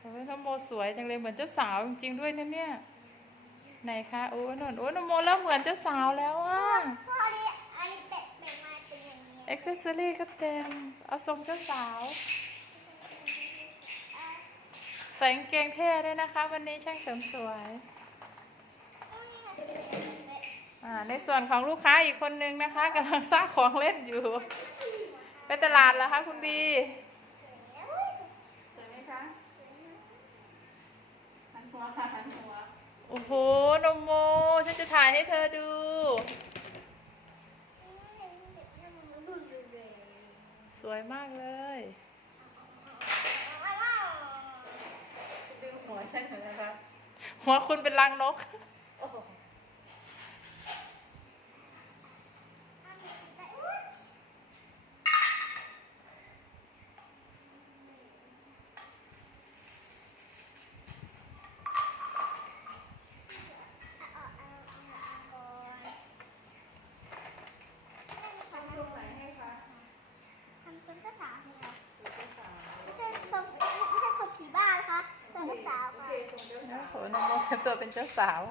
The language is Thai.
โอ้ยน้องโมสวยจังเลยเหมือนเจ้าสาวจริงๆด้วยนะเนี่ยไหนคะโอ้ยนนโอ้ยน้องโมเริ่มเหมือนเจ้าสาวแล้วอะพ่อนี่อันนี้แบะแบะมาเป็นอย่างนี้อ็อกเซสซอรี่ก็เต็มเอาทรงเจ้าสาวใส่กางเกงเท่ด้วยนะคะ วันนี้ช่างเสริมสวยอ่าในส่วนของลูกค้าอีกคนนึงนะคะกำลังสร้างของเล่นอยู่ ไปตลาดแล้วคะคุณบีสวยไหมคะหันหัวค่ะหันหัวโอ้โหนมโม ฉันจะถ่ายให้เธอดู สวยมากเลยดึงหัวฉันเหรอนะคะหัวคุณเป็นรังนก โอ้โห ทำทรงไหนให้คะ ทำทรงเจ้าสาวสิคะไม่ใช่ทรง ไม่ใช่ทรงผีบ้านะคะทรงเจ้าสาวโอค่ะเคทรงเจ้าสาวโอ้โหนโมตัวเป็นเจ้าสาว